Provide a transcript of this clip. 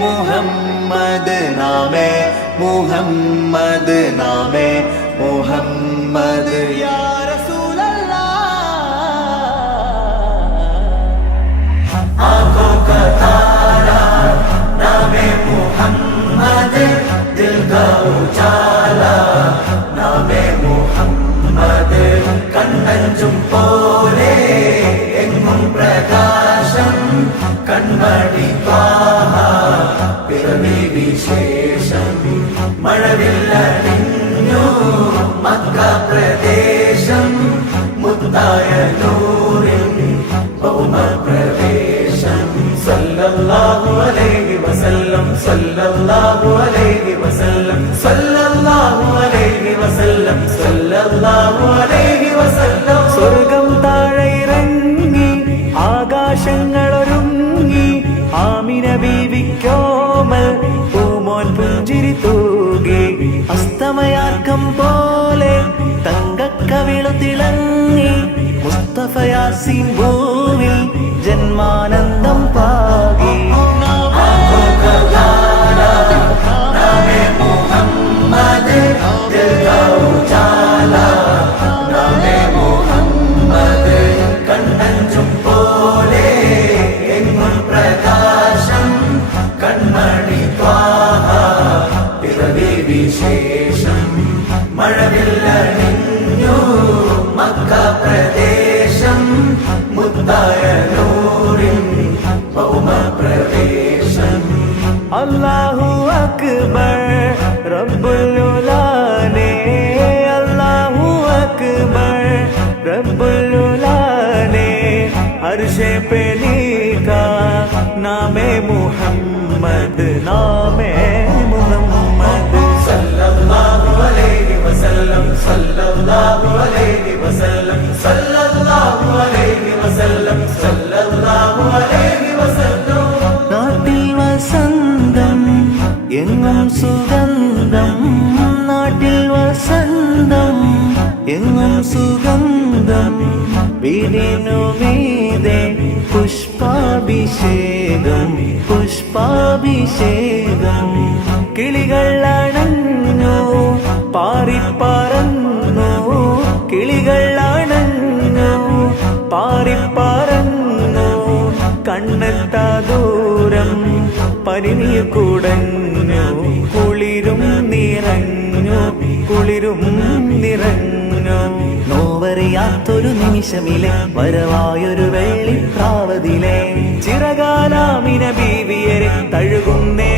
മുഹമ്മദ് നാമേ മുഹമ്മദ് നാമേ മുഹമ്മദ് യാ आँखों का तारा नामे मुहम्मद दिल का उजाला नामे मुहम्मद कण्णഞ്ചും പോലെ എങ്ങും പ്രകാശം കൺമണി ത്വാഹ പിറവി വിശേഷം മഴവില്ലണിഞ്ഞു മക്ക പ്രദേശം മുത്തായ നൂറിൻ സല്ലല്ലാഹു അലൈഹി വസല്ലം സല്ലല്ലാഹു അലൈഹി വസല്ലം സല്ലല്ലാഹു അലൈഹി വസല്ലം സല്ലല്ലാഹു അലൈഹി വസല്ലം സ്വർഗ്ഗം താഴെ ഇറങ്ങി ആകാശങ്ങൾ ഒരുങ്ങി ആമിന ബീവിക്കോമൽ പൂമോൻ പുഞ്ചിരി തൂകി അസ്തമയാർക്കം പോലെ തങ്കക്കവിളു തിളങ്ങി മുസ്തഫ യാസീൻ ഭൂവിൽ ജന്മാനന്ദം പാകി നാമേ മുഹമ്മദ് ദിൽ കാ ഉജാല നാമേ മുഹമ്മദ് കണ്ണഞ്ചും പോലെ എങ്ങും പ്രകാശം കൺമണി ത്വാഹ പിറവി വിശേഷം മഴവില്ലണിഞ്ഞു മക്ക പ്രദേശം മുത്തായ നൂറിൻ ഭൗമ പ്രവേശം അല്ലാഹു അക്ബർ റബ്ബുൽ ഉലാനെ അല്ലാഹു അക്ബർ റബ്ബുൽ ഉലാനെ അർശേ पे लिखा नामे मुहम्मद नामे मुहम्मद सल्लल्लाहु अलैहि वसल्लम सल्लल्लाहु अलैहि वसल्लम सल्लल्लाहु अलैहि वसल्लम सल्लल्लाहु अलैहि वसल्लम നാട്ടിൽ വസന്തം എങ്ങും സുഗന്ധം നാട്ടിൽ വസന്തം എങ്ങും സുഗന്ധം വീടിനു മീതെ പുഷ്പാഭിഷേകം പുഷ്പാഭിഷേകം കിളികൾ അണഞ്ഞു പാറിപ്പറന്നു കിളികൾ അണഞ്ഞു പാറിപ്പറന്നു കണ്ണെത്താ ദൂരം പരിനിയ കുടഞ്ഞു കുളിരും നിറഞ്ഞു കുളിരും നിറഞ്ഞു നോവറിയാത്തൊരു നിമിഷമിലെ വരവായൊരു വെള്ളിപ്രാവതിലെ ചിറകാലാമിന ബീവിയരെ തഴുകുന്നേ